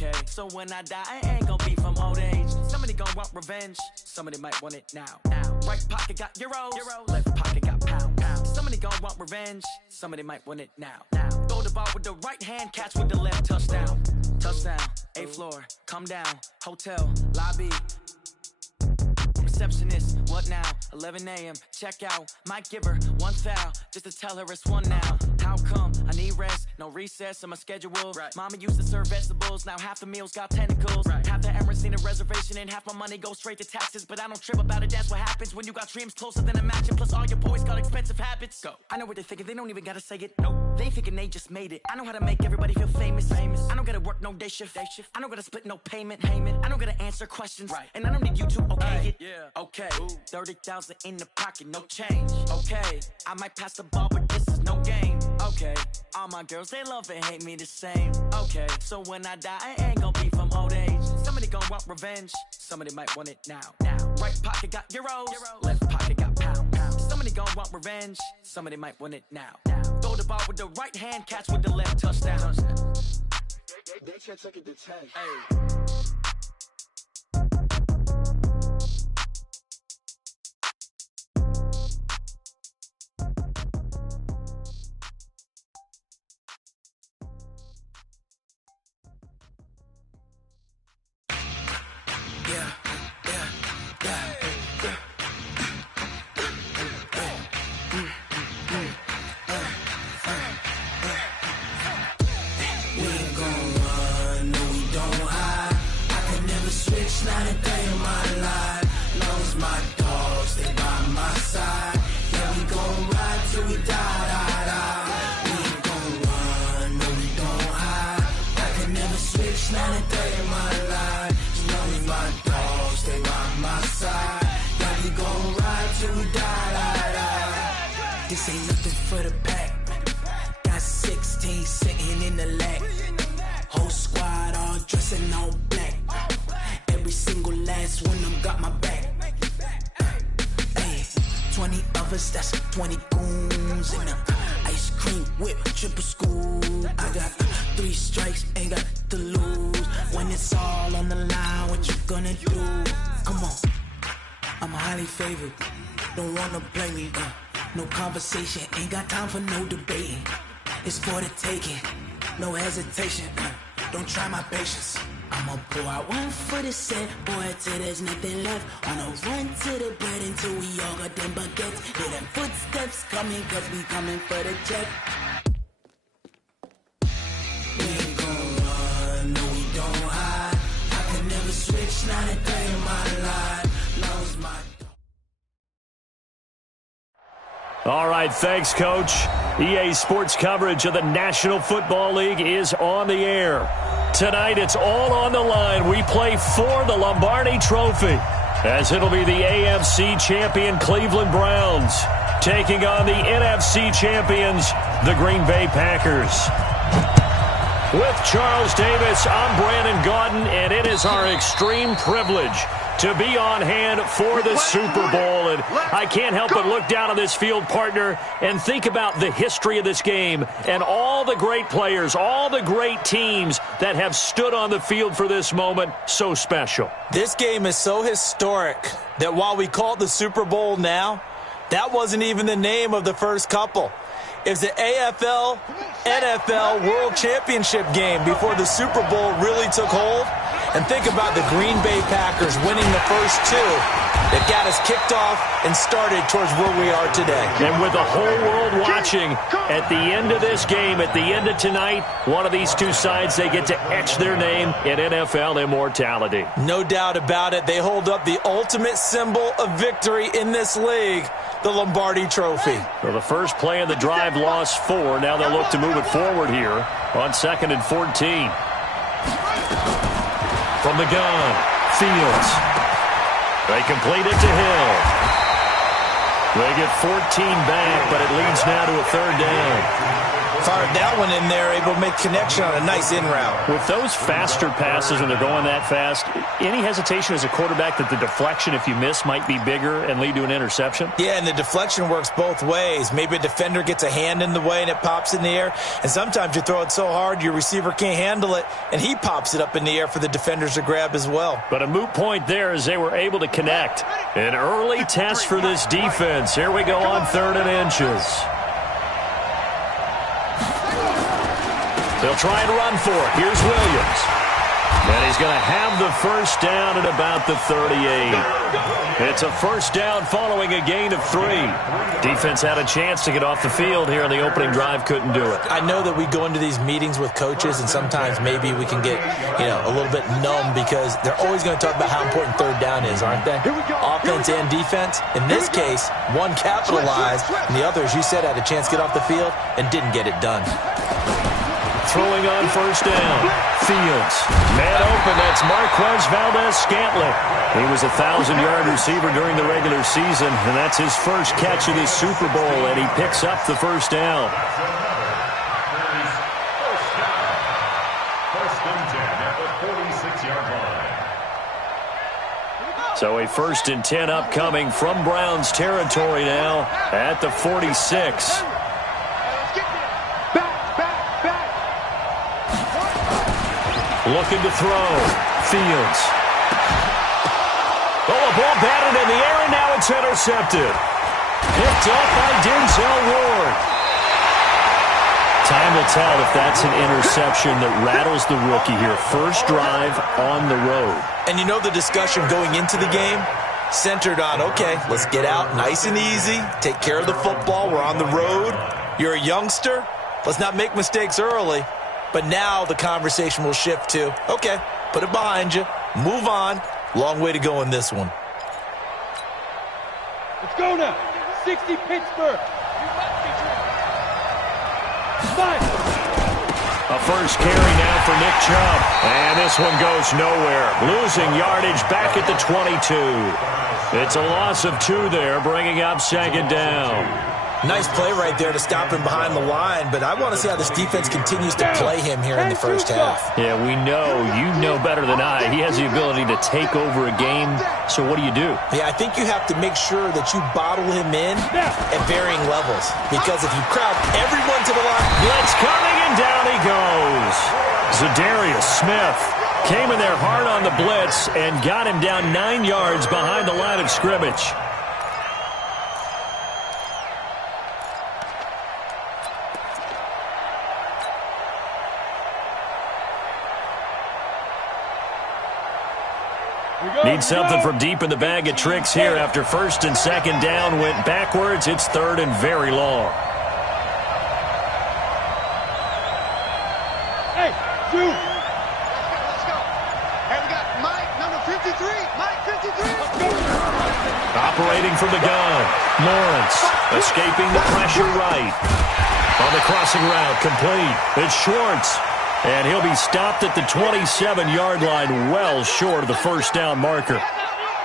Okay, so when I die, I ain't gonna be from old age. Somebody gonna want revenge, somebody might want it now. Right pocket got euros, left pocket got pounds. Somebody gonna want revenge, somebody might want it now. Throw the ball with the right hand, catch with the left, touchdown. Touchdown, 8th floor, come down, hotel, lobby. Receptionist, what now? 11 a.m. Check out. Might give her one foul just to tell her it's one now. How come? I need rest, no recess in my schedule. Right. Mama used to serve vegetables, now half the meals got tentacles. Right. Half the Emirates need a reservation and half my money goes straight to taxes. But I don't trip about it, that's what happens when you got dreams closer than a match. And plus all your boys got expensive habits. Go. I know what they're thinking, they don't even gotta say it. Nope. They thinking they just made it. I know how to make everybody feel famous. I don't gotta work no day shift. I don't gotta split no payment. I don't gotta answer questions. Right. And I don't need you to okay it. Yeah. Okay, 30,000 in the pocket, no change. Okay, I might pass the ball, but this is no game. Okay, all my girls, they love and hate me the same. Okay, so when I die, I ain't gonna be from old age. Somebody gonna want revenge, somebody might want it now. Right pocket got euros, left pocket got pounds. Somebody gonna want revenge, somebody might want it now. Throw the ball with the right hand, catch with the left, touchdown. They can't take it to 10. Hey. Not a day in my life, long as my dogs, they by my side. Yeah, we gon' ride till we die. We ain't gon' run, no, we don't hide. I can never switch, not a day in my life, as long as my dogs, they by my side. Yeah, we gon' ride till we die. This ain't nothing for the pack. Got 16 sitting in the lag. Whole squad all dressing all black. Every single last one of them got my back. Hey, 20 of us, that's 20 goons. And ice cream whip, triple school. I got 3 strikes, ain't got to lose. When it's all on the line, what you gonna do? Come on, I'm highly favored. Don't wanna play me, no conversation. Ain't got time for no debating. It's for the taking, no hesitation. Don't try my patience. I'ma pour out one for the set, boy, till there's nothing left. On a run to the bread until we all got them baguettes. Hear them footsteps coming, cause we coming for the check. We ain't gon' run, no, we don't hide. I could never switch, not a day in my life. Long as my... All right, thanks, Coach. EA Sports coverage of the National Football League is on the air. Tonight, it's all on the line. We play for the Lombardi Trophy, as it'll be the AFC champion Cleveland Browns taking on the NFC champions, the Green Bay Packers. With Charles Davis, I'm Brandon Gaudin, and it is our extreme privilege to be on hand for the Super Bowl. And I can't help but look down on this field, partner, and think about the history of this game and all the great players, all the great teams that have stood on the field for this moment. So special. This game is so historic that while we call it the Super Bowl now, that wasn't even the name of the first couple. It was the AFL, NFL World Championship game before the Super Bowl really took hold. And think about the Green Bay Packers winning the first 2 that got us kicked off and started towards where we are today. And with the whole world watching, at the end of this game, at the end of tonight, one of these two sides, they get to etch their name in NFL immortality. No doubt about it. They hold up the ultimate symbol of victory in this league, the Lombardi Trophy. Well, the first play of the drive lost 4. Now they'll look to move it forward here on 2nd and 14. From the gun, Fields. They complete it to Hill. They get 14 back, but it leads now to a 3rd down. Fired that one in there, able to make connection on a nice in route. With those faster passes when they're going that fast, any hesitation as a quarterback that the deflection, if you miss, might be bigger and lead to an interception? Yeah, and the deflection works both ways. Maybe a defender gets a hand in the way and it pops in the air, and sometimes you throw it so hard your receiver can't handle it, and he pops it up in the air for the defenders to grab as well. But a moot point there as they were able to connect. An early test for this defense. Here we go on 3rd and inches. They'll try and run for it. Here's Williams. And he's going to have the first down at about the 38. It's a first down following a gain of 3. Defense had a chance to get off the field here in the opening drive, couldn't do it. I know that we go into these meetings with coaches, and sometimes maybe we can get, a little bit numb because they're always going to talk about how important 3rd down is, aren't they? Offense and defense. In this case, one capitalized, and the other, as you said, had a chance to get off the field and didn't get it done. Throwing on first down. Fields. Man open. That's Marquez Valdez-Scantling. He was a 1,000-yard receiver during the regular season, and that's his first catch of this Super Bowl, and he picks up the first down. So a 1st and 10 upcoming from Browns territory now at the 46. Looking to throw. Fields. Oh, a ball batted in the air, and now it's intercepted. Picked up by Denzel Ward. Time will tell if that's an interception that rattles the rookie here. First drive on the road. And the discussion going into the game centered on, okay, let's get out nice and easy, take care of the football, we're on the road, you're a youngster, let's not make mistakes early. But now the conversation will shift to, okay, put it behind you, move on. Long way to go in this one. Let's go now. 60 Pittsburgh. Five. A first carry now for Nick Chubb. And this one goes nowhere. Losing yardage back at the 22. It's a loss of 2 there, bringing up 2nd down. Nice play right there to stop him behind the line, but I want to see how this defense continues to play him here in the first half. Yeah, we know. You know better than I. He has the ability to take over a game, so what do you do? Yeah, I think you have to make sure that you bottle him in at varying levels, because if you crowd everyone to the line... Blitz coming, and down he goes. Zadarius Smith came in there hard on the blitz and got him down 9 yards behind the line of scrimmage. Need something from deep in the bag of tricks here after 1st and 2nd down. Went backwards. It's 3rd and very long. Hey, you. Let's go. Hey, we got Mike, number 53. Mike, 53. Let's go. Operating from the gun. Lawrence escaping the pressure right. On the crossing route, complete. It's Schwartz. And he'll be stopped at the 27-yard line, well short of the first down marker.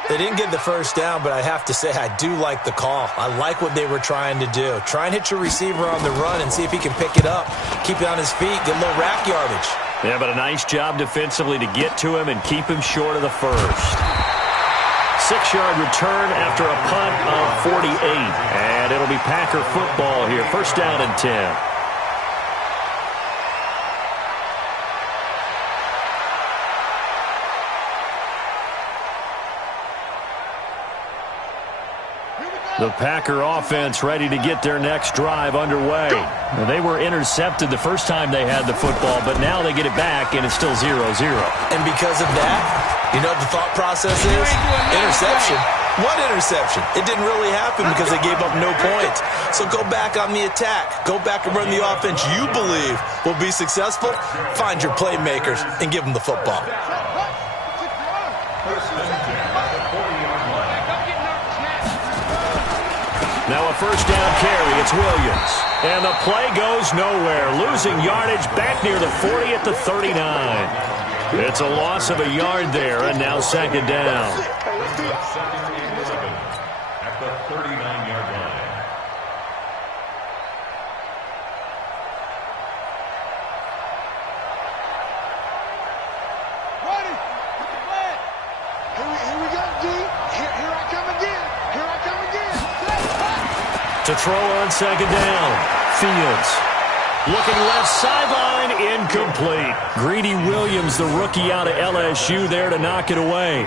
They didn't get the first down, but I have to say I do like the call. I like what they were trying to do. Try and hit your receiver on the run and see if he can pick it up. Keep it on his feet, get a little rack yardage. Yeah, but a nice job defensively to get to him and keep him short of the first. 6-yard return after a punt of 48. And it'll be Packer football here. First down and 10. The Packer offense ready to get their next drive underway. They were intercepted the first time they had the football, but now they get it back, and it's still 0-0. And because of that, you know what the thought process is? Interception. What interception? It didn't really happen because they gave up no points. So go back on the attack. Go back and run the offense you believe will be successful. Find your playmakers and give them the football. Now a first down carry. It's Williams. And the play goes nowhere. Losing yardage back near the 40 at the 39. It's a loss of a yard there, and now 2nd down. At the 39-yard line. Here I come again. Here I come again. To throw on second down. Fields. Looking left sideline, incomplete. Greedy Williams, the rookie out of LSU, there to knock it away.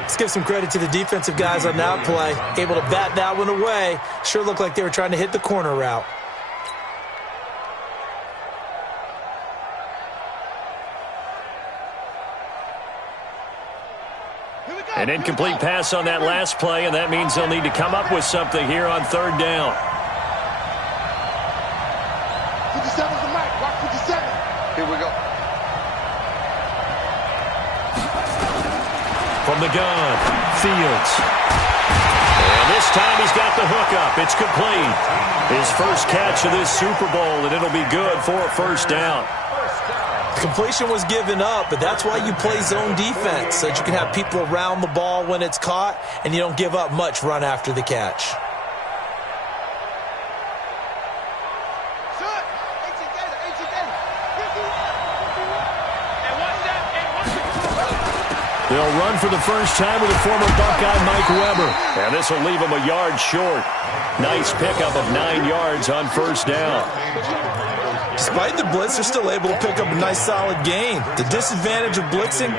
Let's give some credit to the defensive guys on that play. Able to bat that one away. Sure looked like they were trying to hit the corner route. An incomplete pass on that last play, and that means they'll need to come up with something here on third down. 57's the mic. Watch 57. Here we go. From the gun, Fields. And this time he's got the hook up. It's complete. His first catch of this Super Bowl, and it'll be good for a first down. Completion was given up, but that's why you play zone defense, so that you can have people around the ball when it's caught, and you don't give up much run after the catch. They'll run for the first time with the former Buckeye Mike Weber. And this will leave him a yard short. Nice pickup of 9 yards on first down. Despite the blitz, they're still able to pick up a nice solid gain. The disadvantage of blitzing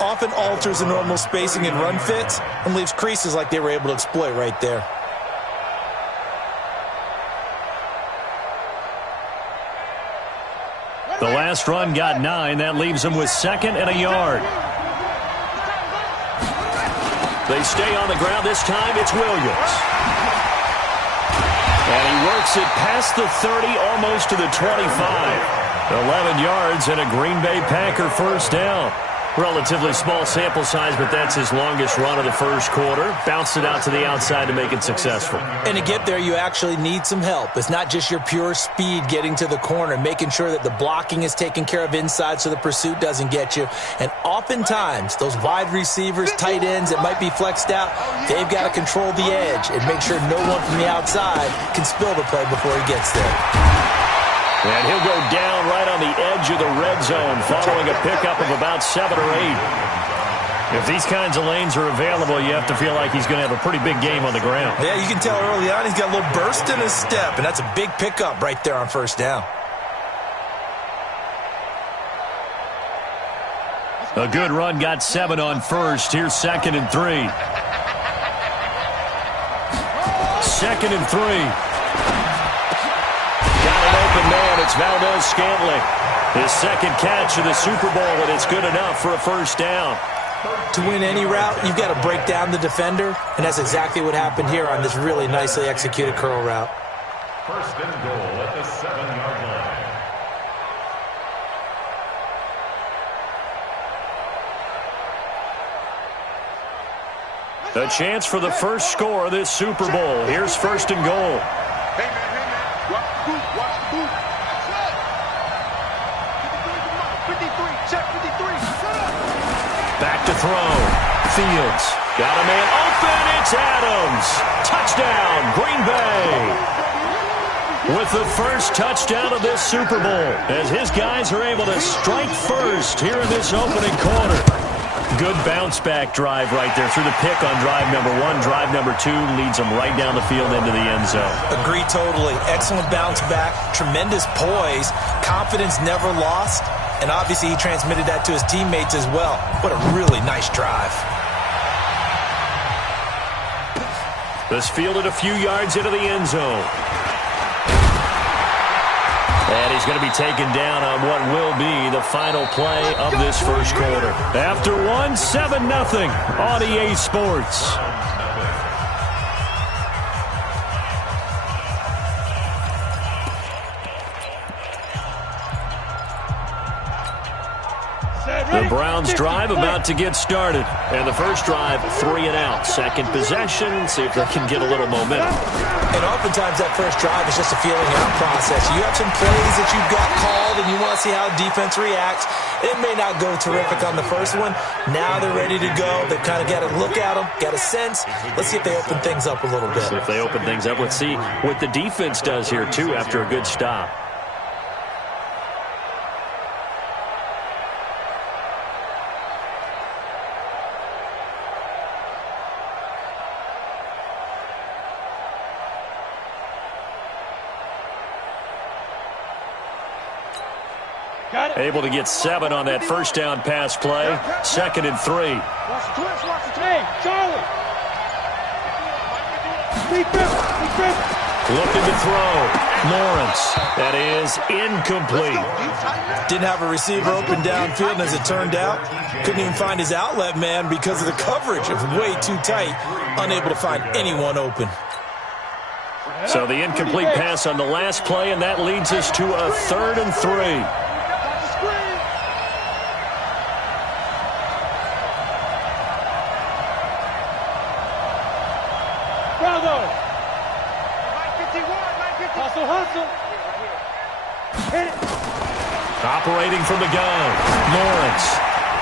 often alters the normal spacing and run fits and leaves creases like they were able to exploit right there. The last run got 9. That leaves them with second and a yard. They stay on the ground. This time it's Williams. And he works it past the 30, almost to the 25. 11 yards and a Green Bay Packer first down. Relatively small sample size, but that's his longest run of the first quarter. Bounced it out to the outside to make it successful. And to get there, you actually need some help. It's not just your pure speed getting to the corner, making sure that the blocking is taken care of inside so the pursuit doesn't get you. And oftentimes, those wide receivers, tight ends that might be flexed out, they've got to control the edge and make sure no one from the outside can spill the play before he gets there. And he'll go down right on the edge of the red zone following a pickup of about 7 or 8. If these kinds of lanes are available, you have to feel like he's going to have a pretty big game on the ground. Yeah, you can tell early on he's got a little burst in his step, and that's a big pickup right there on first down. A good run got 7 on first. Here's 2nd and 3. 2nd and 3. Man, it's Valdez-Scantling. His second catch of the Super Bowl, and it's good enough for a first down. To win any route, you've got to break down the defender, and that's exactly what happened here on this really nicely executed curl route. First and goal at the 7-yard line. A chance for the first score of this Super Bowl. Here's first and goal. Hey, man. Watch the boot. Watch the boot. 53. Check 53. Back to throw. Fields. Got a man open. It's Adams. Touchdown, Green Bay. With the first touchdown of this Super Bowl, as his guys are able to strike first here in this opening quarter. Good bounce-back drive right there through the pick on drive number 1. Drive number 2 leads them right down the field into the end zone. Agree totally. Excellent bounce-back, tremendous poise, confidence never lost, and obviously he transmitted that to his teammates as well. What a really nice drive. This fielded a few yards into the end zone. And he's going to be taken down on what will be the final play of this first quarter. After 1, 7-0 on EA Sports. The Browns drive about to get started. And the first drive, 3 and out. Second possession, see if they can get a little momentum. And oftentimes that first drive is just a feeling out process. You have some plays that you've got called and you want to see how defense reacts. It may not go terrific on the first one. Now they're ready to go. They've kind of got to look at them, got a sense. Let's see if they open things up a little bit. See if they open things up. Let's see what the defense does here, too, after a good stop. Able to get 7 on that first down pass play. 2nd and 3. Watch the twist, watch the twist. Hey, Charlie. Looking to throw. Lawrence. That is incomplete. Didn't have a receiver open downfield, and as it turned out, couldn't even find his outlet man because of the coverage. It was way too tight. Unable to find anyone open. So the incomplete pass on the last play, and that leads us to a 3rd and 3. Bravo! Mike 51, Mike 50. Hustle, hustle. Hit it. Operating from the gun, Lawrence.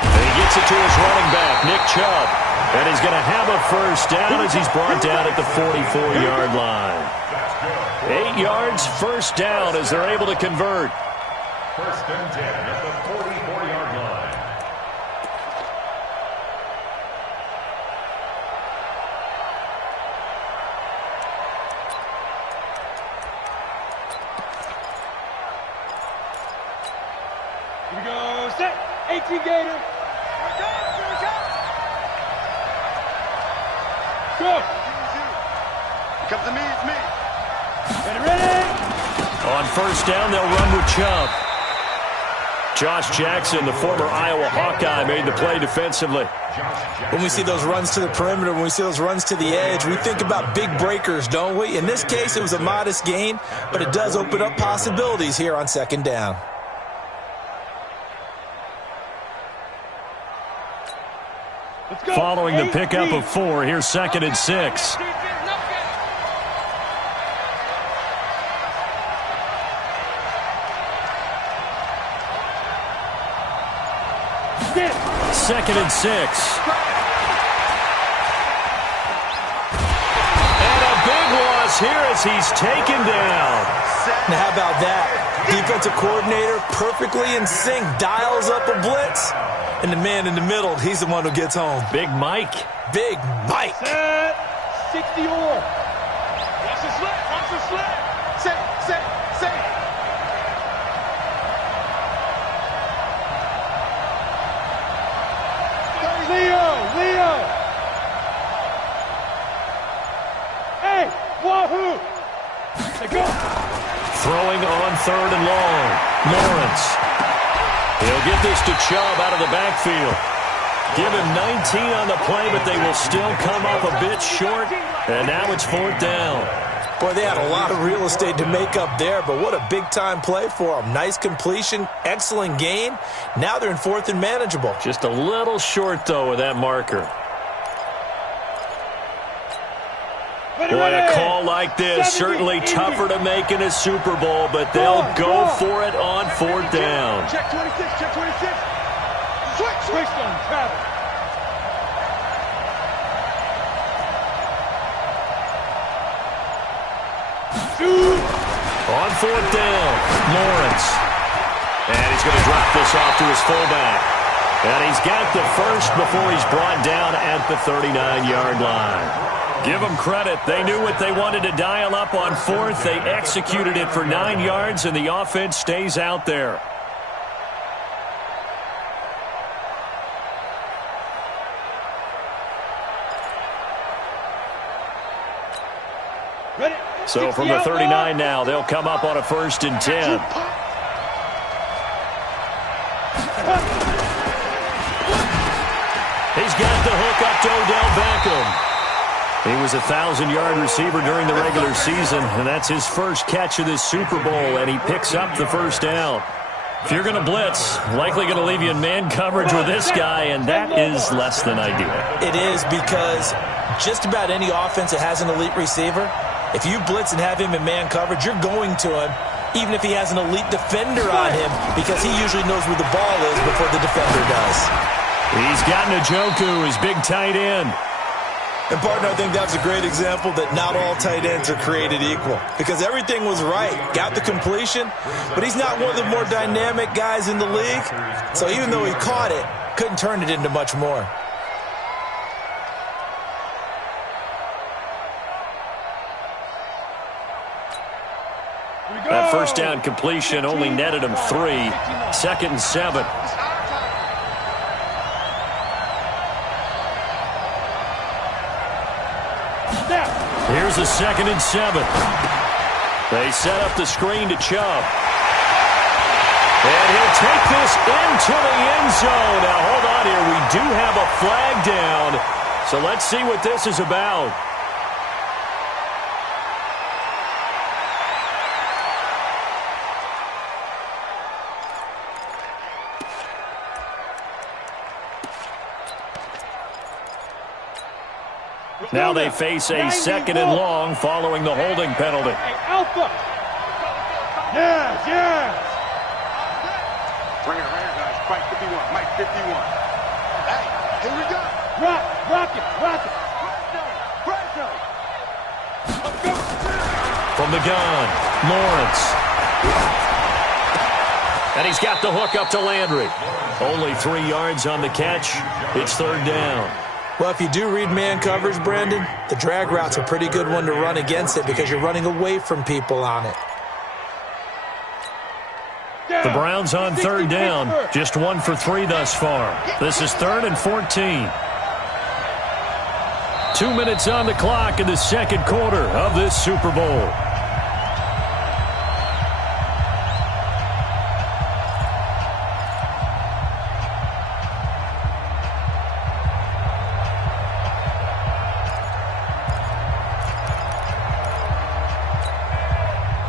And he gets it to his running back, Nick Chubb. And he's going to have a first down as he's brought down at the 44-yard line. 8 yards, first down as they're able to convert. 1st and 10 at the 44-yard line. Here we go, set. 18 Gator. Go. Come to me, it's me. Ready. On first down, they'll run with Chubb. Josh Jackson, the former Iowa Hawkeye, made the play defensively. When we see those runs to the perimeter, when we see those runs to the edge, we think about big breakers, don't we? In this case, it was a modest gain, but it does open up possibilities here on 2nd down. Following the pickup of 4, here's 2nd and 6. Second and 6. And a big loss here as he's taken down. Now, how about that? Defensive coordinator perfectly in sync, dials up a blitz, and the man in the middle, he's the one who gets home. Big Mike. Big Mike. Set. 60 or. Watch the slip. Watch the slip. Set. Leo. Hey, wahoo. They go. Throwing on 3rd and long. Lawrence. He'll get this to Chubb out of the backfield. Give him 19 on the play, but they will still come up a bit short. And now it's 4th down. Boy, they had a lot of real estate to make up there, but what a big-time play for them. Nice completion, excellent gain. Now they're in 4th and manageable. Just a little short, though, with that marker. Boy, a call like this, certainly tougher to make in a Super Bowl, but they'll go for it on 4th down. Check 26, check 26. Switch on Travis. On 4th down, Lawrence. And he's going to drop this off to his fullback. And he's got the first before he's brought down at the 39-yard line. Give them credit. They knew what they wanted to dial up on 4th. They executed it for 9 yards, and the offense stays out there. Ready. So from the 39 now, they'll come up on a 1st and 10. He's got the hook up to Odell Beckham. He was a 1,000-yard receiver during the regular season, and that's his first catch of this Super Bowl, and he picks up the first down. If you're going to blitz, likely going to leave you in man coverage with this guy, and that is less than ideal. It is, because just about any offense that has an elite receiver, if you blitz and have him in man coverage, you're going to him, even if he has an elite defender on him, because he usually knows where the ball is before the defender does. He's got Njoku, his big tight end. And, partner, I think that was a great example that not all tight ends are created equal, because everything was right. Got the completion, but he's not one of the more dynamic guys in the league. So even though he caught it, couldn't turn it into much more. That first down completion only netted him 3. 2nd and 7. Here's a 2nd and 7. They set up the screen to Chubb. And he'll take this into the end zone. Now, hold on here. We do have a flag down. So let's see what this is about. Now they face a 2nd and long following the holding penalty. Hey, Alpha! Yes, yes! Right here, guys. Mike 51, Mike 51. Hey, here we go. Rock it. From the gun, Lawrence. And he's got the hook up to Landry. Only 3 yards on the catch. It's 3rd down. Well, if you do read man coverage, Brandon, the drag route's a pretty good one to run against it because you're running away from people on it. The Browns on 3rd down. Just 1 for 3 thus far. This is 3rd and 14. 2 minutes on the clock in the 2nd quarter of this Super Bowl.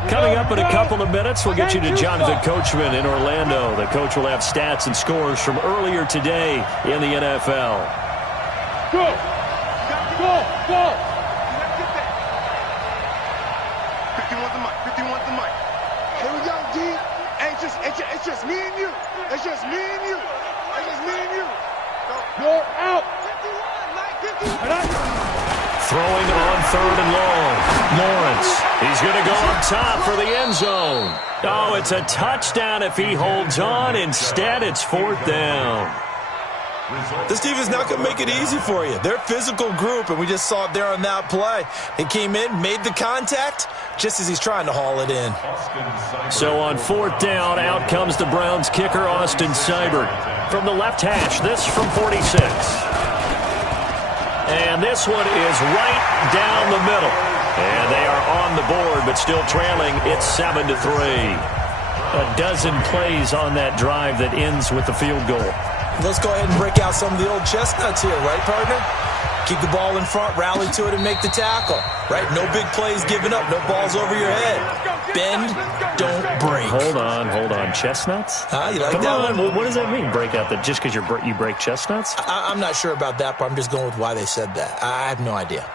Coming up in a couple of minutes, we'll get you to Jonathan Coachman in Orlando. The coach will have stats and scores from earlier today in the NFL. Go! 51 the mic. Here we go, D. It's just me and you. It's just me and you. You're out. 51, Mike 51. Throwing on 3rd and long. Lawrence. He's going to go up top for the end zone. Oh, it's a touchdown if he holds on. Instead, it's 4th down. This defense is not going to make it easy for you. They're a physical group, and we just saw it there on that play. He came in, made the contact, just as he's trying to haul it in. So on 4th down, out comes the Browns kicker, Austin Seibert. From the left hash, this from 46. And this one is right down the middle. And they are on the board, but still trailing. It's 7-3. A dozen plays on that drive that ends with the field goal. Let's go ahead and break out some of the old chestnuts here, right, partner? Keep the ball in front, rally to it, and make the tackle, right? No big plays given up, no balls over your head. Bend, don't break. Hold on. Chestnuts? You like Come that on. one? What does that mean, break out? That just because you break chestnuts? I'm not sure about that, but I'm just going with why they said that. I have no idea.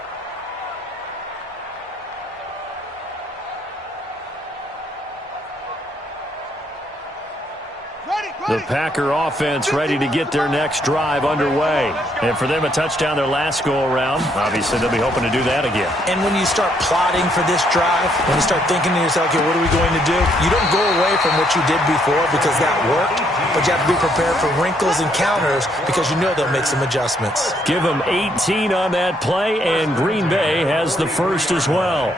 The Packer offense ready to get their next drive underway. And for them, a touchdown their last go-around. Obviously, they'll be hoping to do that again. And when you start plotting for this drive, when you start thinking to yourself, okay, what are we going to do? You don't go away from what you did before because that worked, but you have to be prepared for wrinkles and counters because you know they'll make some adjustments. Give them 18 on that play, and Green Bay has the first as well.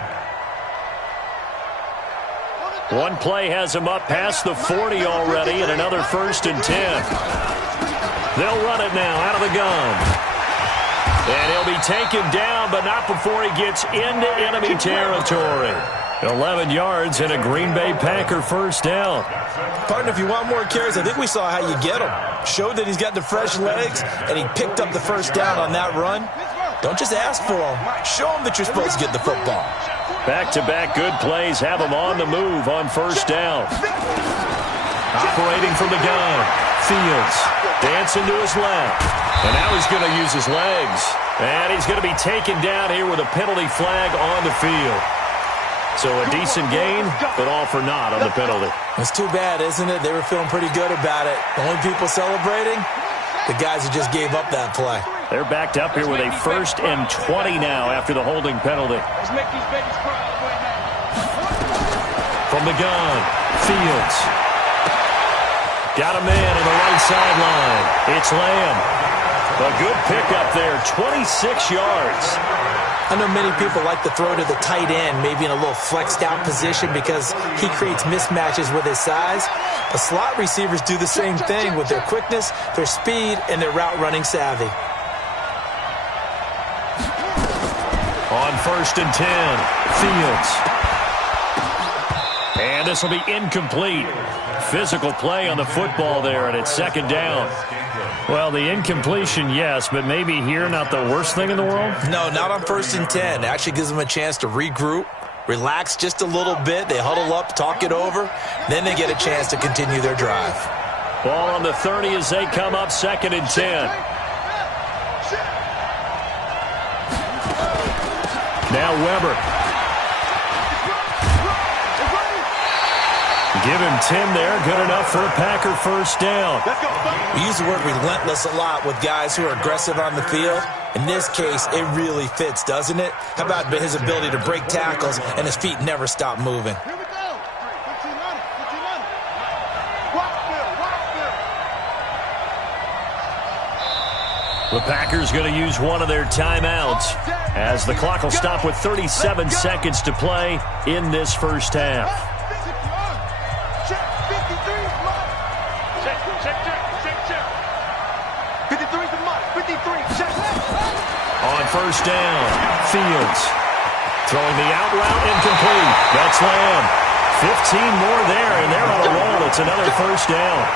One play has him up past the 40 already, and another 1st and 10. They'll run it now out of the gun. And he'll be taken down, but not before he gets into enemy territory. 11 yards and a Green Bay Packer first down. Partner, if you want more carries, I think we saw how you get him. Showed that he's got the fresh legs, and he picked up the first down on that run. Don't just ask for him. Show him that you're supposed to get the football. Back-to-back good plays have him on the move on first down. Operating from the gun. Fields dancing to his left. And now he's going to use his legs. And he's going to be taken down here with a penalty flag on the field. So a decent gain, but all for naught on the penalty. It's too bad, isn't it? They were feeling pretty good about it. The only people celebrating, the guys who just gave up that play. They're backed up here with a 1st and 20 now after the holding penalty. Let's make these babies cry all the way now. From the gun, Fields. Got a man on the right sideline. It's Lamb. A good pickup there, 26 yards. I know many people like to throw to the tight end, maybe in a little flexed out position because he creates mismatches with his size. But slot receivers do the same thing with their quickness, their speed, and their route running savvy. On 1st and 10, Fields. And this will be incomplete. Physical play on the football there, and it's 2nd down. Well, the incompletion, yes, but maybe here not the worst thing in the world? No, not on 1st and 10. It actually gives them a chance to regroup, relax just a little bit. They huddle up, talk it over. Then they get a chance to continue their drive. Ball on the 30 as they come up 2nd and 10. Now Weber. Give him 10 there. Good enough for a Packer 1st down. We use the word relentless a lot with guys who are aggressive on the field. In this case, it really fits, doesn't it? How about his ability to break tackles and his feet never stop moving? Here we go. 15 on it. The Packers going to use one of their timeouts as the clock will stop with 37 seconds to play in this 1st half. On 1st down, Fields. Throwing the out route incomplete. That's Lamb. 15 more there, and they're on a roll. It's another 1st down.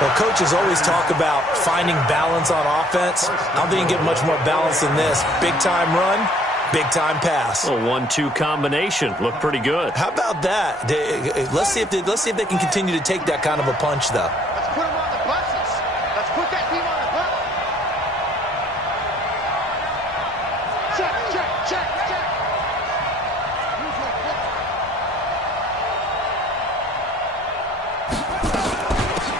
Well, coaches always talk about finding balance on offense. I don't think you get much more balance than this. Big-time run, big-time pass. A 1-2 combination. Looked pretty good. How about that? Let's see if they can continue to take that kind of a punch, though. Let's put them on the buses. Let's put that team on the bus. Check.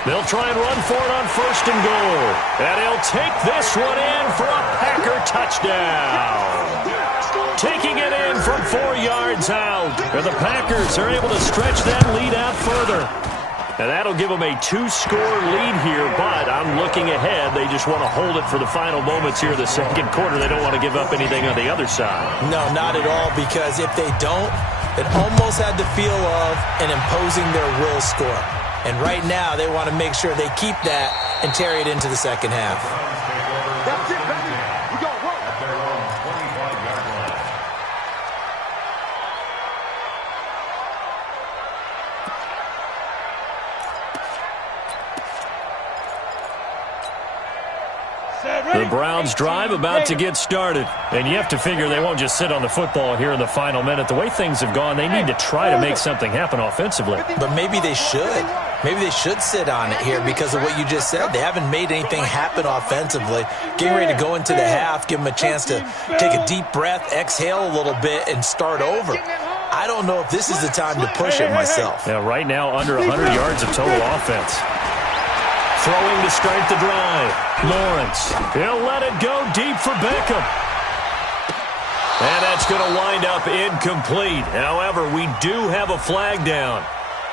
They'll try and run for it on 1st and goal. And he'll take this one in for a Packer touchdown. Taking it in from 4 yards out. And the Packers are able to stretch that lead out further. And that'll give them a 2-score lead here, but I'm looking ahead. They just want to hold it for the final moments here in the 2nd quarter. They don't want to give up anything on the other side. No, not at all, because if they don't, it almost had the feel of an imposing their will score. And right now, they want to make sure they keep that and carry it into the 2nd half. That's it, baby. We go work. At their own 25-yard line. The Browns drive about to get started. And you have to figure they won't just sit on the football here in the final minute. The way things have gone, they need to try to make something happen offensively. But maybe they should. Maybe they should sit on it here because of what you just said. They haven't made anything happen offensively. Getting ready to go into the half, give them a chance to take a deep breath, exhale a little bit, and start over. I don't know if this is the time to push it myself. Yeah, right now, under 100 yards of total offense. Throwing to start the drive. Lawrence. He'll let it go deep for Beckham. And that's going to wind up incomplete. However, we do have a flag down.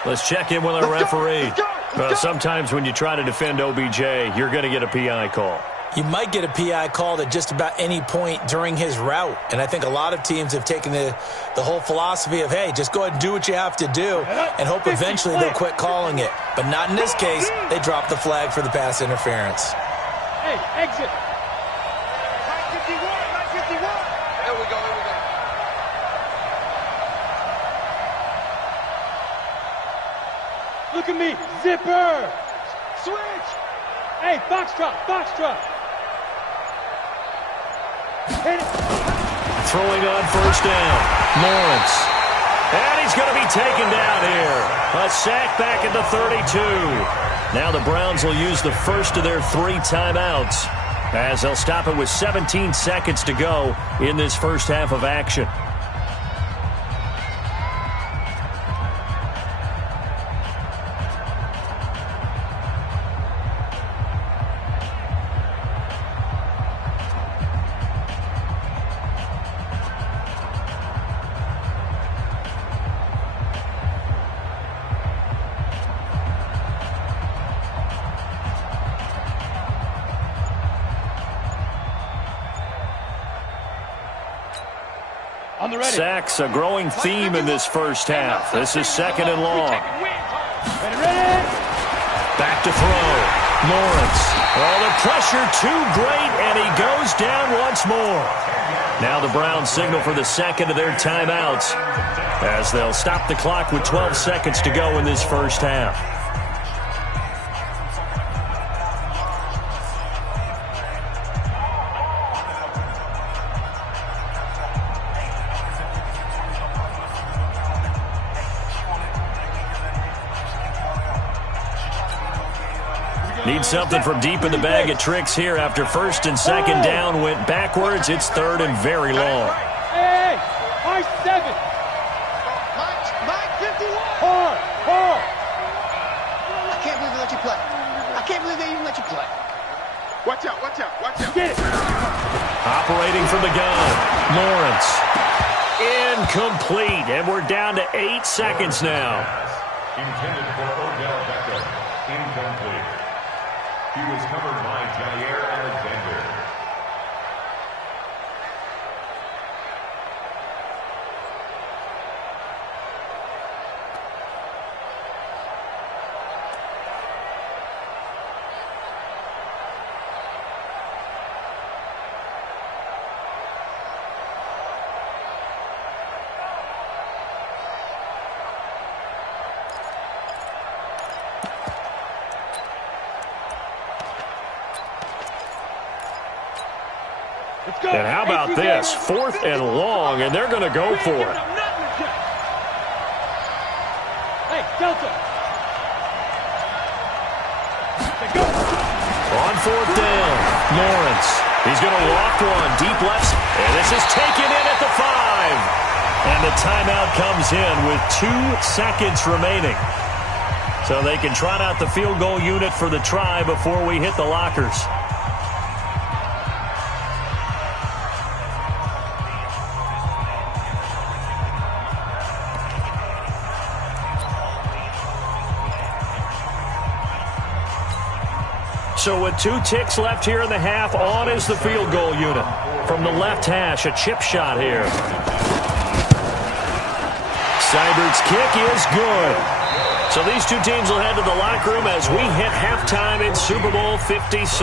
Let's check in with our referee. Sometimes when you try to defend OBJ, you're going to get a PI call. You might get a PI called at just about any point during his route. And I think a lot of teams have taken the whole philosophy of, hey, just go ahead and do what you have to do and hope eventually they'll quit calling it. But not in this case. They dropped the flag for the pass interference. Hey, exit. 951. Here we go. Look at me. Zipper. Switch. Hey, foxtrot. Throwing on 1st down. Lawrence. And he's going to be taken down here. A sack back at the 32. Now the Browns will use the first of their 3 timeouts as they'll stop it with 17 seconds to go in this 1st half of action. Sacks, a growing theme in this first half. This is 2nd and long. Back to throw. Lawrence. Oh, the pressure too great, and he goes down once more. Now the Browns signal for the second of their timeouts as they'll stop the clock with 12 seconds to go in this first half. Need something from deep in the bag of tricks here after 1st and 2nd down went backwards. It's 3rd and very long. Hey, Mike 7. Mike 51. Hard. I can't believe they let you play. I can't believe they even let you play. Watch out. Get it. Operating from the gun. Lawrence. Incomplete. And we're down to 8 seconds now. Intended for Odell Beckham. Incomplete. He was covered by Jair Alexander. And how about this? 4th and long, and they're going to go for it. Hey, Delta. On 4th down, Lawrence. He's going to walk one deep left, and this is taken in at the 5. And the timeout comes in with 2 seconds remaining. So they can trot out the field goal unit for the try before we hit the lockers. So with 2 ticks left here in the half, on is the field goal unit. From the left hash, a chip shot here. Seibert's kick is good. So these two teams will head to the locker room as we hit halftime in Super Bowl 56.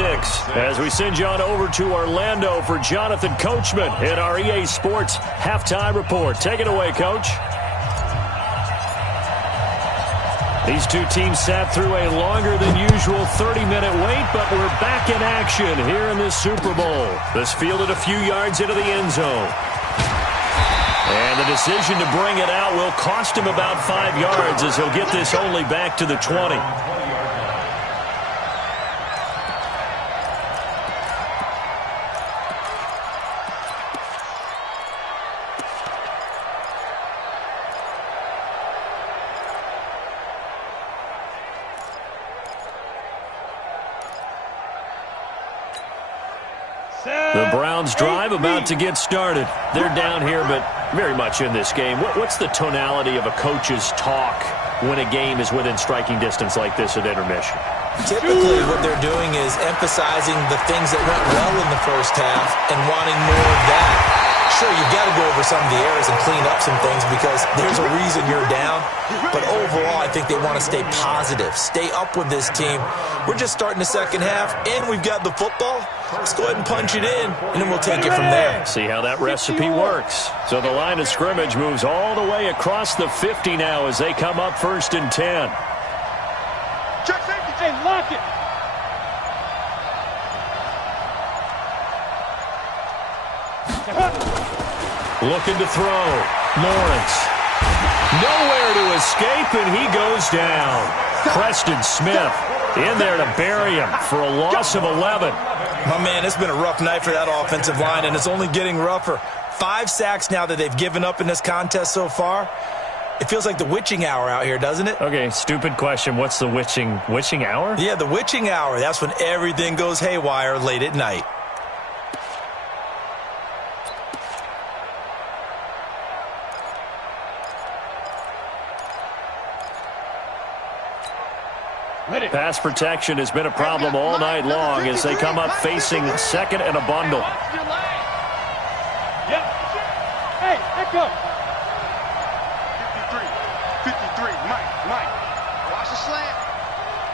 As we send you on over to Orlando for Jonathan Coachman in our EA Sports Halftime Report. Take it away, Coach. These two teams sat through a longer than usual 30-minute wait, but we're back in action here in this Super Bowl. This fielded a few yards into the end zone. And the decision to bring it out will cost him about 5 yards as he'll get this only back to the 20. The Browns drive about to get started. They're down here, but very much in this game. What's the tonality of a coach's talk when a game is within striking distance like this at intermission? Typically, what they're doing is emphasizing the things that went well in the first half and wanting more of that. Sure, you've got to go over some of the errors and clean up some things because there's a reason you're down. But overall, I think they want to stay positive, stay up with this team. We're just starting the second half, and we've got the football. Let's go ahead and punch it in, and then we'll take it from there. See how that recipe works. So the line of scrimmage moves all the way across the 50 now as they come up 1st and 10. Check safety, Jay, lock it. Looking to throw. Lawrence. Nowhere to escape, and he goes down. Preston Smith in there to bury him for a loss of 11. My man, it's been a rough night for that offensive line, and it's only getting rougher. 5 sacks now that they've given up in this contest so far. It feels like the witching hour out here, doesn't it? Okay, stupid question. What's the witching hour? Yeah, the witching hour. That's when everything goes haywire late at night. Pass protection has been a problem all night long as they come up facing 2nd and a bundle. Hey, go. 53, Mike. Watch the slant.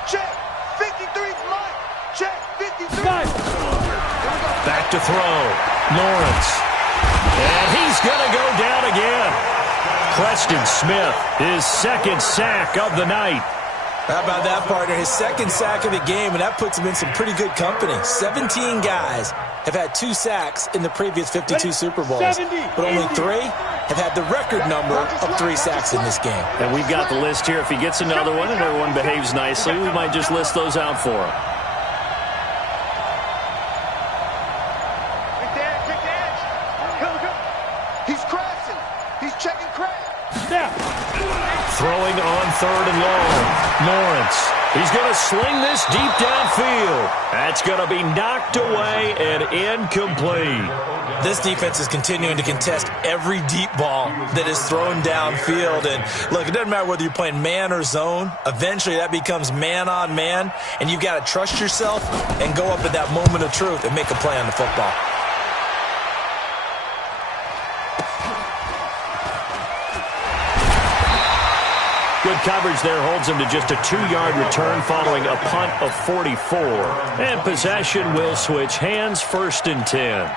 Check. 53's Mike. Check. 53. Back to throw. Lawrence. And he's going to go down again. Preston Smith, his second sack of the night. How about that, partner? His second sack of the game, and that puts him in some pretty good company. 17 guys have had 2 sacks in the previous 52 Super Bowls, but only 3 have had the record number of 3 sacks in this game. And we've got the list here. If he gets another one and everyone behaves nicely, we might just list those out for him. He's crashing. He's checking crash. Throwing on 3rd and long. Lawrence. He's going to sling this deep downfield. That's going to be knocked away and incomplete. This defense is continuing to contest every deep ball that is thrown downfield. And look, it doesn't matter whether you're playing man or zone. Eventually that becomes man on man, and you've got to trust yourself and go up at that moment of truth and make a play on the football. Good coverage there holds him to just a 2-yard return following a punt of 44. And possession will switch hands, 1st and 10.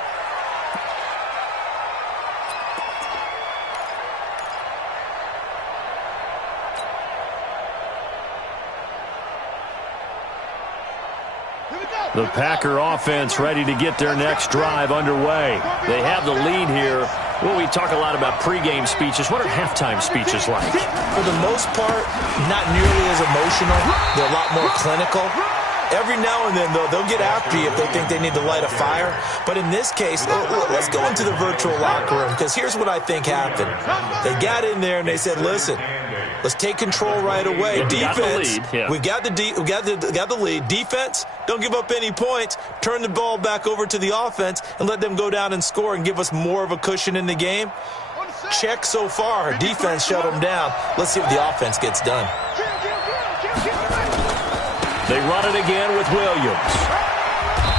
The Packer offense ready to get their next drive underway. They have the lead here. Well, we talk a lot about pregame speeches. What are halftime speeches like? For the most part, not nearly as emotional. They're a lot more clinical. Every now and then, though, they'll get after you if they think they need to light a fire. But in this case, let's go into the virtual locker room, because here's what I think happened. They got in there and they said, listen, let's take control right away. Yeah, defense, we got the lead. Defense, don't give up any points. Turn the ball back over to the offense and let them go down and score and give us more of a cushion in the game. Check so far. Defense shut them down. Let's see what the offense gets done. They run it again with Williams.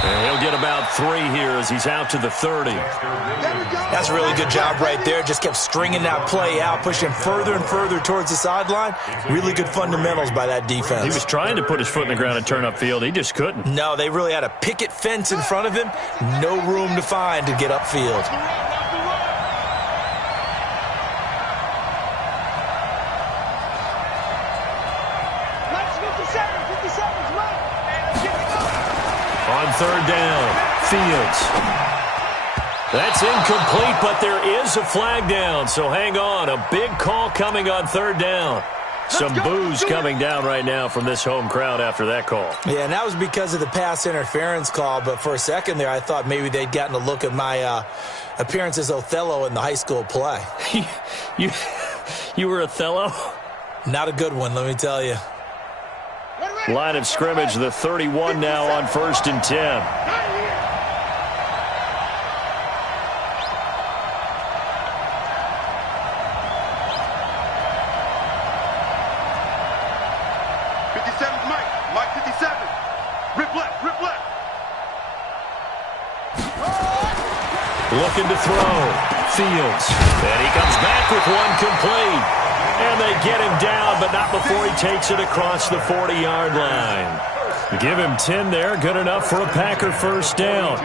And he'll get about 3 here as he's out to the 30. That's a really good job right there. Just kept stringing that play out, pushing further and further towards the sideline. Really good fundamentals by that defense. He was trying to put his foot in the ground and turn upfield. He just couldn't. No, they really had a picket fence in front of him. No room to find to get upfield. On 3rd down, Fields. That's incomplete, but there is a flag down, so hang on. A big call coming on 3rd down. Some boos coming down right now from this home crowd after that call. Yeah, and that was because of the pass interference call, but for a second there I thought maybe they'd gotten a look at my appearance as Othello in the high school play. You were Othello? Not a good one, let me tell you. Line of scrimmage, the 31 now on 1st and 10. Mike 57. Rip left. Looking to throw. Fields. And he comes back with one complete. And they get him down, but not before he takes it across the 40-yard line. Give him 10 there. Good enough for a Packer 1st down.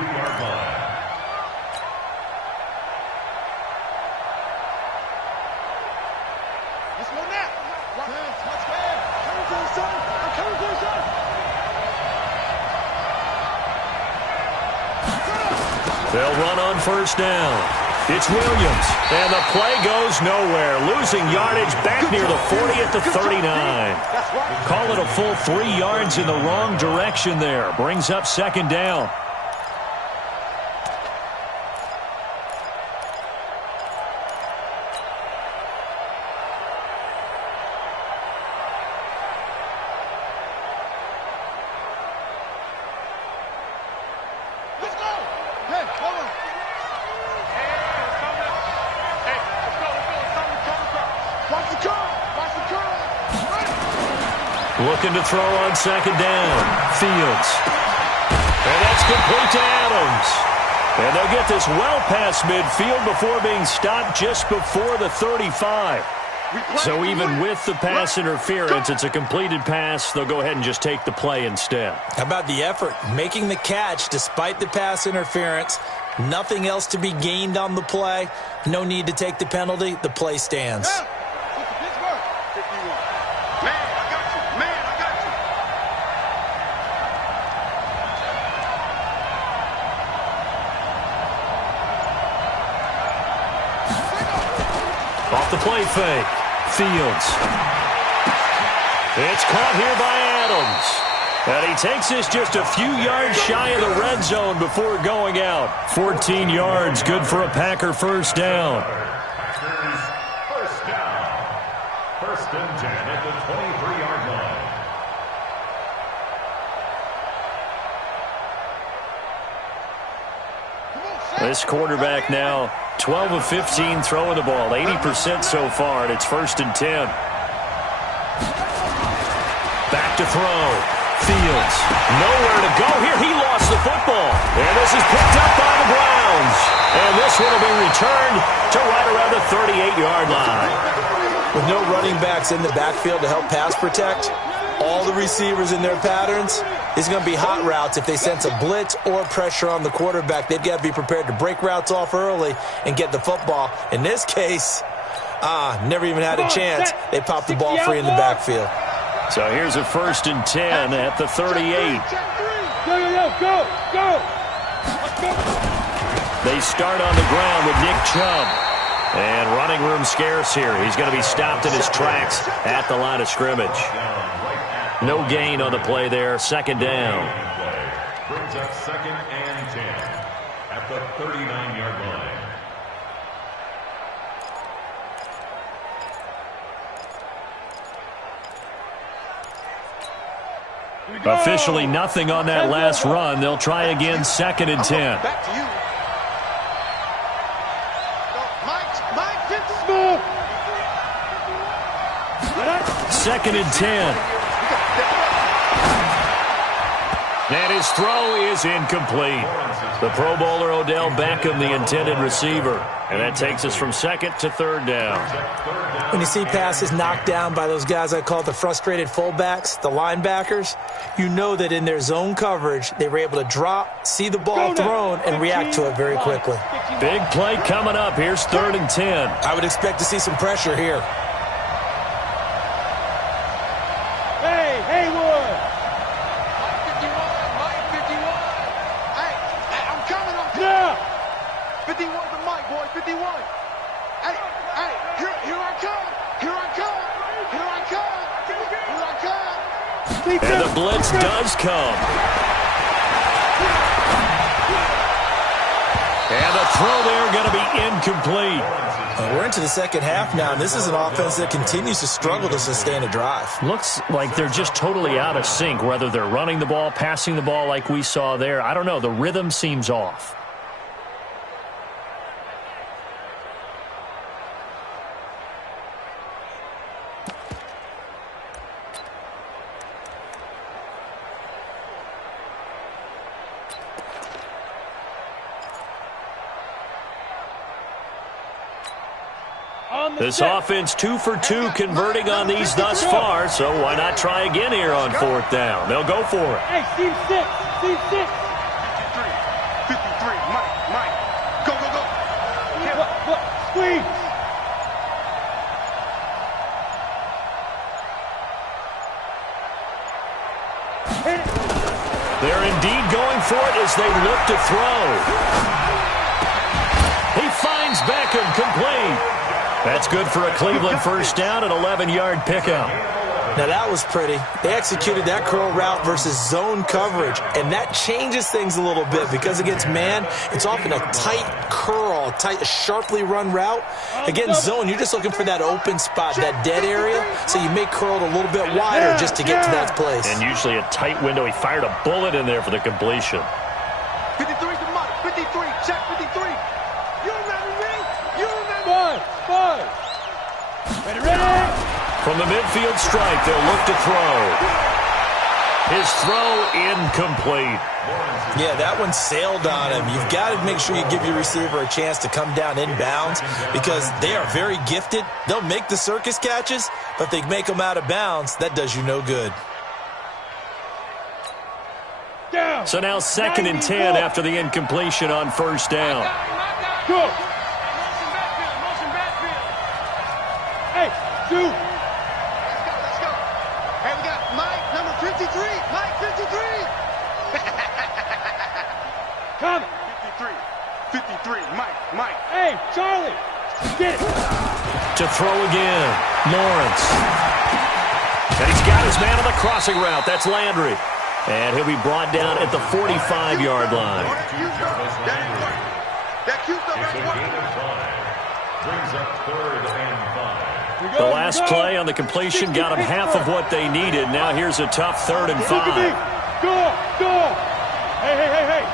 They'll run on 1st down. It's Williams, and the play goes nowhere. Losing yardage back near the 40 at the 39. Call it a full 3 yards in the wrong direction there. Brings up 2nd down. Looking to throw on 2nd down. Fields. And that's complete to Adams. And they'll get this well past midfield before being stopped just before the 35. So even with the pass interference, it's a completed pass. They'll go ahead and just take the play instead. How about the effort? Making the catch despite the pass interference. Nothing else to be gained on the play. No need to take the penalty. The play stands. Off the play fake. Fields. It's caught here by Adams. And he takes this just a few yards shy of the red zone before going out. 14 yards, good for a Packer first down. Packers first down. 1st and 10 at the 23-yard line. This quarterback now 12 of 15 throwing the ball, 80% so far, and it's 1st and 10. Back to throw. Fields. Nowhere to go here. He lost the football. And this is picked up by the Browns. And this one will be returned to right around the 38-yard line. With no running backs in the backfield to help pass protect, all the receivers in their patterns, it's going to be hot routes. If they sense a blitz or pressure on the quarterback, they've got to be prepared to break routes off early and get the football. In this case, never even had a chance. They popped the ball free in the backfield. So here's a 1st and 10 at the 38. Go. They start on the ground with Nick Chubb. And running room scarce here. He's going to be stopped in his tracks at the line of scrimmage. No gain on the play there. 2nd down. Brings up 2nd and 10 at the 39-yard line. Officially nothing on that last run. They'll try again, 2nd and 10. Back to you. Mike, 2nd and 10. And his throw is incomplete. The Pro Bowler Odell Beckham, the intended receiver. And that takes us from 2nd to 3rd down. When you see passes knocked down by those guys I call the frustrated fullbacks, the linebackers, you know that in their zone coverage, they were able to drop, see the ball thrown, and react to it very quickly. Big play coming up. Here's 3rd and 10. I would expect to see some pressure here. Hey, Haywood. Mike 51. Hey, I'm coming. Yeah. 51 to Mike, boy, 51. Hey, here I come. And the blitz does come. And the throw there going to be incomplete. We're into the 2nd half now, and this is an offense that continues to struggle to sustain a drive. Looks like they're just totally out of sync, whether they're running the ball, passing the ball like we saw there. I don't know. The rhythm seems off. This offense 2 for 2 converting on these thus far, so why not try again here on 4th down? They'll go for it. Hey, team 6. 53, Mike. Go. Squeeze. They're indeed going for it as they look to throw. He finds Beckham complete. That's good for a Cleveland first down, an 11-yard pickup. Now that was pretty. They executed that curl route versus zone coverage, and that changes things a little bit because against man, it's often a tight curl, a sharply run route. Against zone, you're just looking for that open spot, that dead area, so you may curl it a little bit wider just to get to that place. And usually a tight window. He fired a bullet in there for the completion. 53 to Mike. 53. Check 53. You remember me? Five. Ready. From the midfield stripe, they'll look to throw. His throw incomplete. Yeah, that one sailed on him. You've got to make sure you give your receiver a chance to come down inbounds because they are very gifted. They'll make the circus catches, but if they make them out of bounds, that does you no good. So now 2nd and 10 after the incompletion on first down. Go. Hey, shoot. Let's go. Hey, we got Mike, number 53. Mike, 53. Come. 53. Mike. Hey, Charlie. Get it. To throw again. Lawrence. And he's got his man on the crossing route. That's Landry. And he'll be brought down at the 45-yard line. The last play on the completion got them half of what they needed. Now here's a tough 3rd and 5. Go. Hey.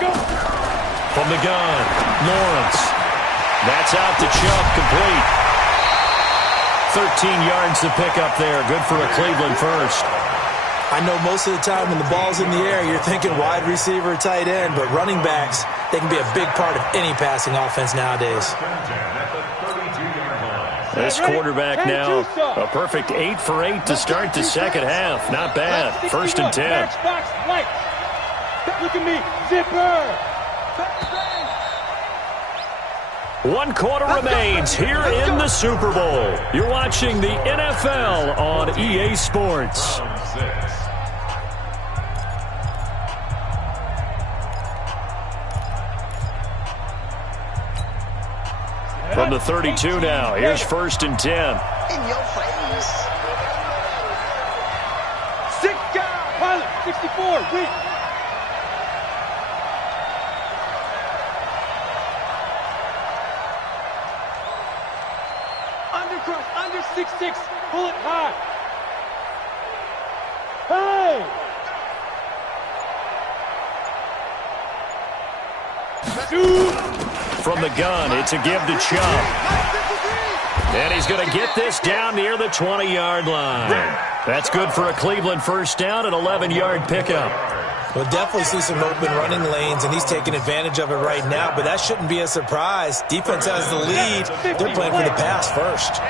Go. From the gun, Lawrence. That's out to Chubb, complete. 13 yards to pick up there. Good for a Cleveland first. I know most of the time when the ball's in the air, you're thinking wide receiver, tight end, but running backs, they can be a big part of any passing offense nowadays. This quarterback now, a perfect 8 for 8 to start the second half. Not bad. 1st and 10. Look at me, zipper. 1 quarter remains here in the Super Bowl. You're watching the NFL on EA Sports. From the 32 now, here's 1st and 10. In your face. 6 guys. Pilot, 64, win. Under 6'6", pull it high. Hey! From the gun, it's a give to Chubb. And he's going to get this down near the 20-yard line. That's good for a Cleveland first down, an 11-yard pickup. We'll definitely see some open running lanes, and he's taking advantage of it right now, but that shouldn't be a surprise. Defense has the lead. They're playing for the pass first.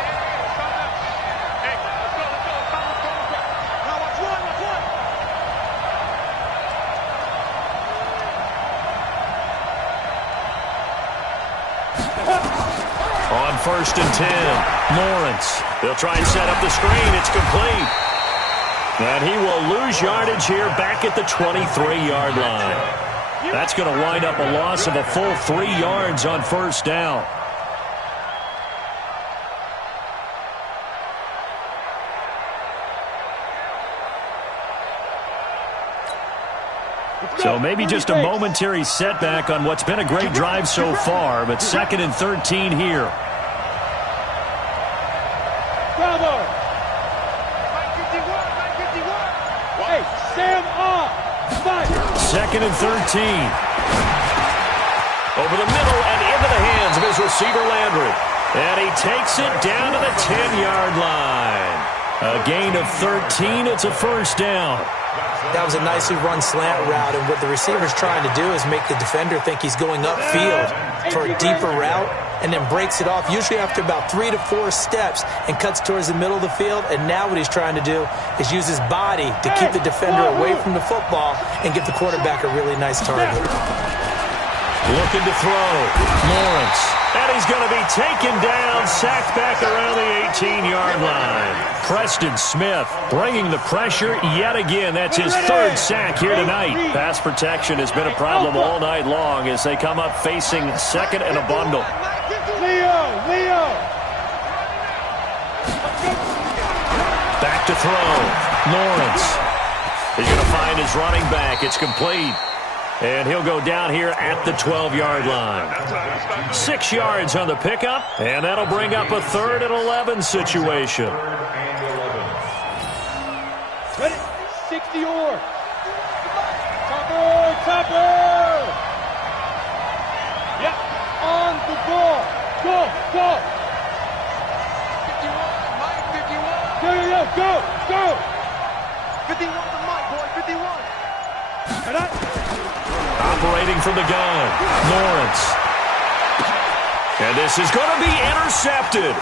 On 1st and 10, Lawrence. They'll try and set up the screen. It's complete. And he will lose yardage here back at the 23-yard line. That's going to wind up a loss of a full 3 yards on first down. So maybe just a momentary setback on what's been a great drive so far, but 2nd and 13 here. Bravo! Hey, Sam off! 2nd and 13. Over the middle and into the hands of his receiver Landry. And he takes it down to the 10-yard line. A gain of 13. It's a first down. That was a nicely run slant route, and what the receiver's trying to do is make the defender think he's going upfield for a deeper route and then breaks it off, usually after about 3 to 4 steps, and cuts towards the middle of the field. And now what he's trying to do is use his body to keep the defender away from the football and give the quarterback a really nice target. Looking to throw. Lawrence. And he's going to be taken down, sacked back around the 18-yard line. Preston Smith bringing the pressure yet again. That's his 3rd sack here tonight. Pass protection has been a problem all night long as they come up facing 2nd and a bundle. Leo! Back to throw. Lawrence. He's going to find his running back. It's complete. And he'll go down here at the 12-yard line. 6 yards on the pickup, and that'll bring up a 3rd and 11 situation. 60 or. Topper! Yep, on the ball. Go! 51, Mike, 51. Go! 51 to Mike, boy, 51. Operating from the gun, Lawrence. And this is going to be intercepted.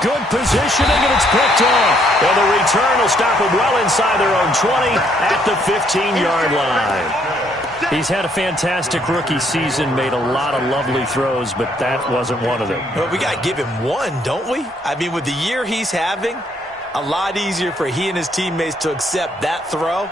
Good positioning, and it's picked off. And the return will stop them well inside their own 20 at the 15-yard line. He's had a fantastic rookie season, made a lot of lovely throws, but that wasn't one of them. Well, we got to give him one, don't we? I mean, with the year he's having, a lot easier for he and his teammates to accept that throw,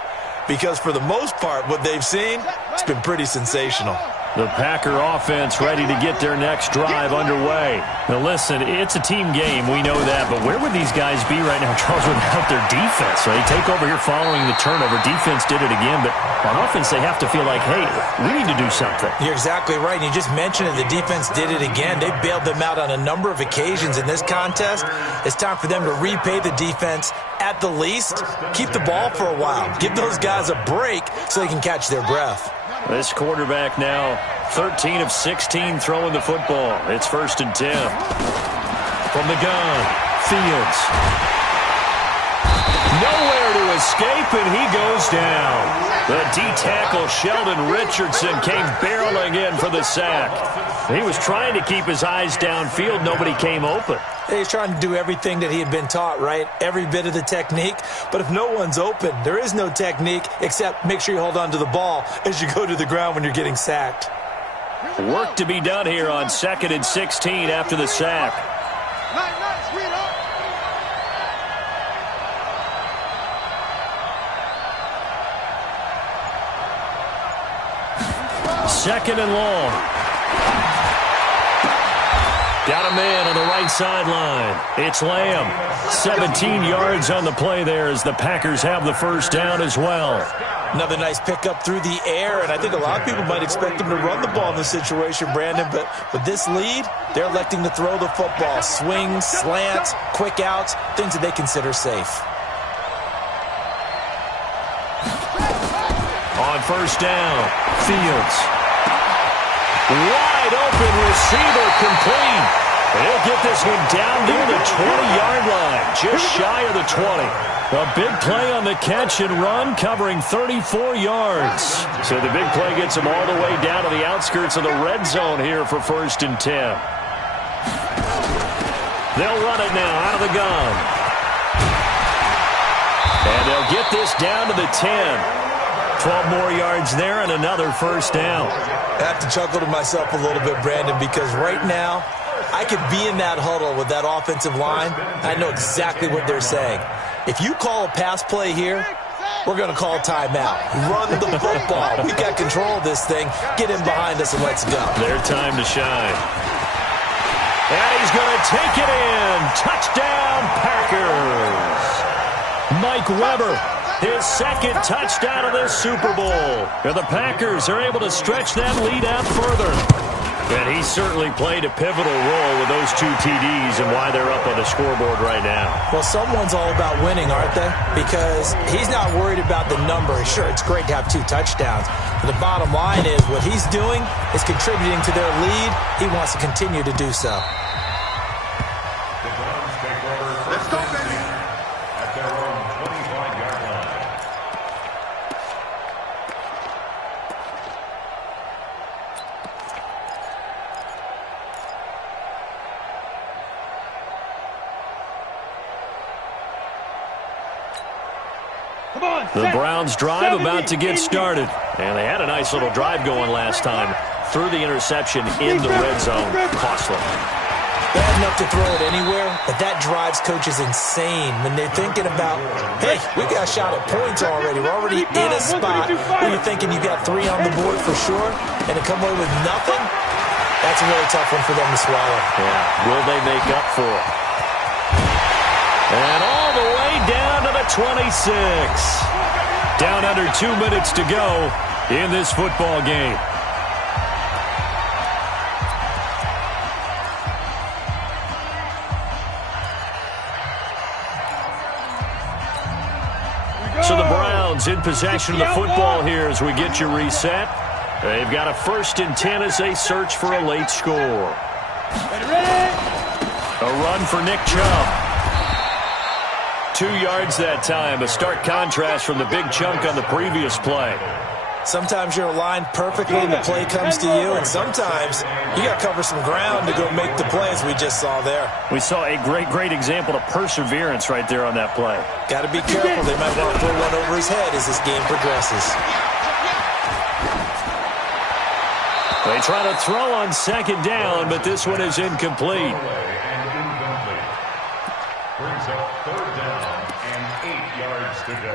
because for the most part, what they've seen, it's been pretty sensational. The Packer offense ready to get their next drive underway. Now listen, it's a team game, we know that, but where would these guys be right now, Charles, without their defense? They take over here following the turnover. Defense did it again, but on offense they have to feel like, hey, we need to do something. You're exactly right, and you just mentioned it. The defense did it again. They bailed them out on a number of occasions in this contest. It's time for them to repay the defense at the least. Keep the ball for a while. Give those guys a break so they can catch their breath. This quarterback now 13 of 16 throwing the football. It's 1st and 10. From the gun, Fields. Nowhere to escape, and he goes down. The D-tackle Sheldon Richardson came barreling in for the sack. He was trying to keep his eyes downfield. Nobody came open. He's trying to do everything that he had been taught, right? Every bit of the technique. But if no one's open, there is no technique except make sure you hold on to the ball as you go to the ground when you're getting sacked. Work to be done here on 2nd and 16 after the sack. Second and long. Got a man on the right sideline. It's Lamb. 17 yards on the play there as the Packers have the first down as well. Another nice pickup through the air, and I think a lot of people might expect them to run the ball in this situation, Brandon, but with this lead, they're electing to throw the football. Swings, slants, quick outs, things that they consider safe. On first down, Fields. Wide open receiver complete. He'll get this one down near the 20-yard line, just shy of the 20. A big play on the catch and run, covering 34 yards. So the big play gets him all the way down to the outskirts of the red zone here for 1st and 10. They'll run it now out of the gun. And they'll get this down to the 10. 12 more yards there and another first down. I have to chuckle to myself a little bit, Brandon, because right now I could be in that huddle with that offensive line. I know exactly what they're saying. If you call a pass play here, we're going to call a timeout. Run the football. We've got control of this thing. Get in behind us and let's go. Their time to shine. And he's going to take it in. Touchdown, Packers. Mike Weber, his second touchdown of this Super Bowl. And the Packers are able to stretch that lead out further. And he certainly played a pivotal role with those 2 TDs and why they're up on the scoreboard right now. Well, someone's all about winning, aren't they? Because he's not worried about the number. Sure, it's great to have 2 touchdowns. But the bottom line is what he's doing is contributing to their lead. He wants to continue to do so. Let's go, baby. At their own 25-yard line. The Browns drive about to get started. And they had a nice little drive going last time. Threw the interception in the red zone. Costly. Bad enough to throw it anywhere, but that drives coaches insane when they're thinking about, hey, we got a shot at points already. We're already in a spot where you're thinking you got 3 on the board for sure, and to come away with nothing, that's a really tough one for them to swallow. Yeah, will they make up for it? And all the way down to the 26. Down under 2 minutes to go in this football game. So the Browns in possession of the football here as we get you reset. They've got a 1st and 10 as they search for a late score. A run for Nick Chubb. 2 yards that time, a stark contrast from the big chunk on the previous play. Sometimes you're aligned perfectly and the play comes to you, and sometimes you got to cover some ground to go make the plays we just saw there. We saw a great example of perseverance right there on that play. Got to be careful. They might want to throw one over his head as this game progresses. They try to throw on second down, but this one is incomplete. Brings up third down and 8 yards to go.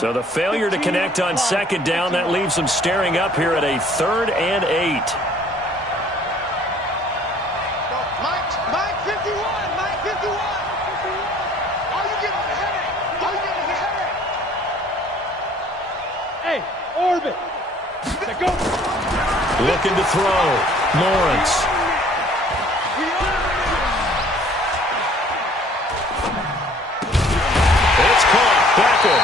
So the failure to connect on second down, that leaves them staring up here at a 3rd and 8. Mike 51, Mike 51. All you get is a headache. All you get is a headache. Hey, Orbit. Go. Looking to throw. Lawrence. It's caught. Beckham.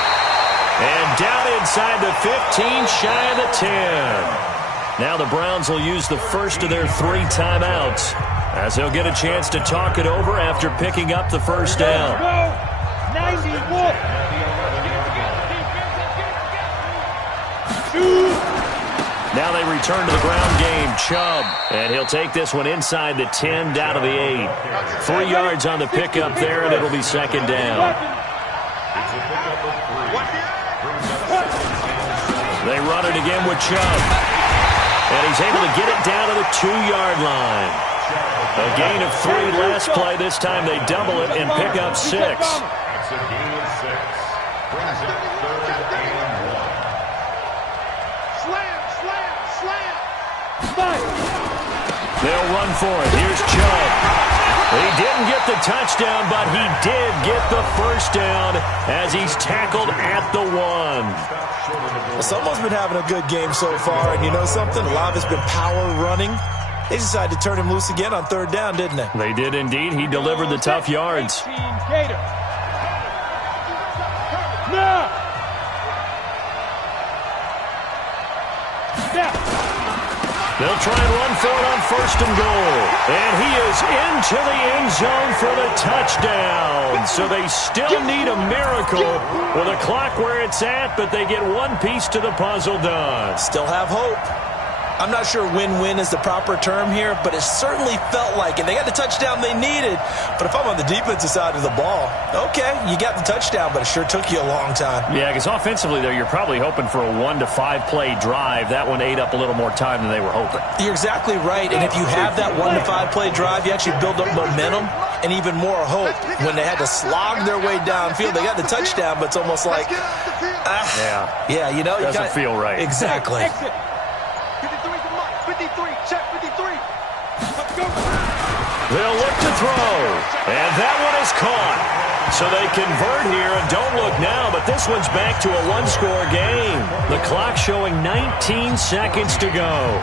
And down inside the 15, shy of the 10. Now the Browns will use the first of their 3 timeouts as they'll get a chance to talk it over after picking up the first down. 91. Now they return to the ground game. Chubb. And he'll take this one inside the 10, down to the 8. 3 yards on the pickup there, and it'll be second down. They run it again with Chubb. And he's able to get it down to the 2-yard line. A gain of 3 last play. This time they double it and pick up 6. It's a gain of 6. Brings up third and 1. Slam. They'll run for it. Here's Chubb. He didn't get the touchdown, but he did get the first down as he's tackled at the 1. Well, someone's been having a good game so far, and you know something? A lot of it's been power running. They decided to turn him loose again on 3rd down, didn't they? They did indeed. He delivered the tough yards. They'll try and run for it on 1st and goal. And he is into the end zone for the touchdown. So they still need a miracle with a clock where it's at, but they get one piece to the puzzle done. Still have hope. I'm not sure win-win is the proper term here, but it certainly felt like it. They got the touchdown they needed, but if I'm on the defensive side of the ball, okay, you got the touchdown, but it sure took you a long time. Yeah, because offensively, though, you're probably hoping for a 1 to 5 play drive. That one ate up a little more time than they were hoping. You're exactly right, and if you have that 1 to 5 play drive, you actually build up momentum and even more hope. When they had to slog their way downfield, they got the touchdown, but it's almost like, yeah, you know, doesn't feel right. Exactly. 53, check 53. Let's go. They'll look to throw, and that one is caught. So they convert here, and don't look now, but this one's back to a 1-score game. The clock showing 19 seconds to go.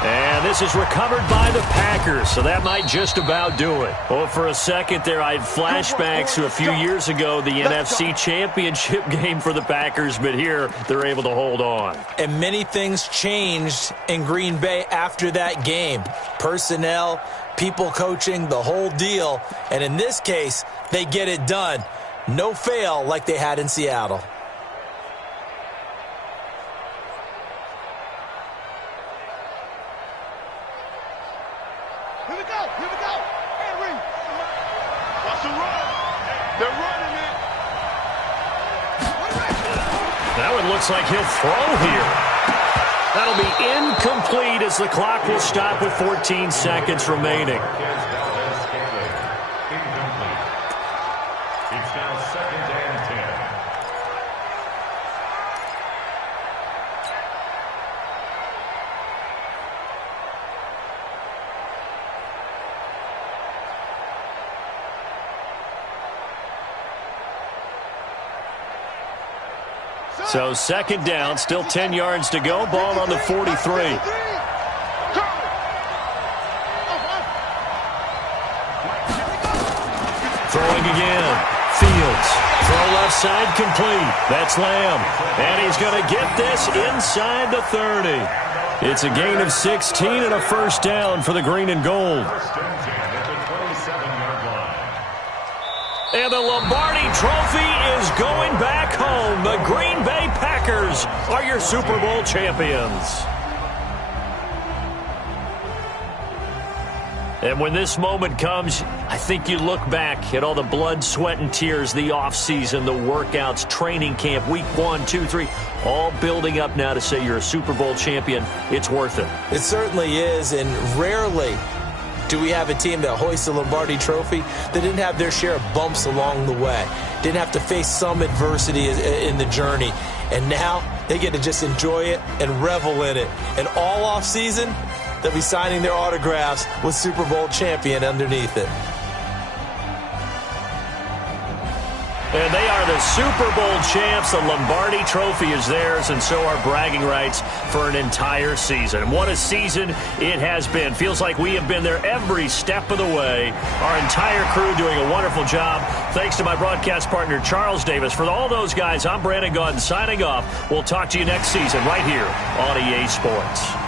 And this is recovered by the Packers, so that might just about do it. Well, for a second there, I had flashbacks to a few years ago, the NFC Championship game for the Packers, but here they're able to hold on. And many things changed in Green Bay after that game. Personnel, people coaching, the whole deal. And in this case, they get it done. No fail like they had in Seattle. Here we go. Henry. Watch the run. They're running it. That one looks like he'll throw here. That'll be incomplete as the clock will stop with 14 seconds remaining. Incomplete. It's now 2nd and 10. So 2nd down, still 10 yards to go. Ball on the 43. Throwing again. Fields Throw left side complete. That's Lamb. And he's going to get this inside the 30. It's a gain of 16 and a first down for the green and gold. And the Lombardi Trophy is going back home. The Green Bay Packers are your Super Bowl champions. And when this moment comes, I think you look back at all the blood, sweat, and tears, the offseason, the workouts, training camp, week 1, 2, 3, all building up now to say you're a Super Bowl champion. It's worth it. It certainly is, and rarely do we have a team that hoists the Lombardi Trophy that didn't have their share of bumps along the way, didn't have to face some adversity in the journey, and now they get to just enjoy it and revel in it. And all offseason, they'll be signing their autographs with Super Bowl champion underneath it. And they are the Super Bowl champs. The Lombardi Trophy is theirs, and so are bragging rights for an entire season. What a season it has been. Feels like we have been there every step of the way. Our entire crew doing a wonderful job. Thanks to my broadcast partner, Charles Davis. For all those guys, I'm Brandon Gaudin signing off. We'll talk to you next season right here on EA Sports.